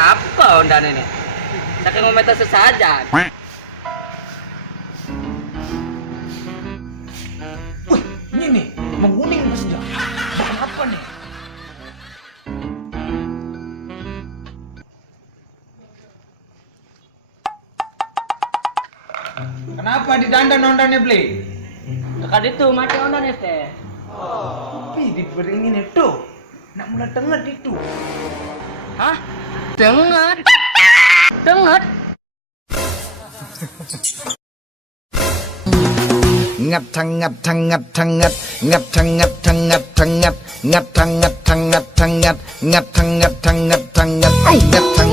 apa undan ini? Saking memetas sesajen. Wih, ini nih, menguning mas Jan. Makan apa nih? Kenapa didandan-ondannya beli? Dekat itu mati undan ya teh. Tapi diberingin itu, nak mulai tenget itu. Hah? Dengar. Dengar. Ngap thang ngap thang ngap thang ngap ngap thang ngap thang ngap thang ngap ngap thang ngap thang ngap thang ngap ngap thang ngap thang ngap thang ngap ngap thang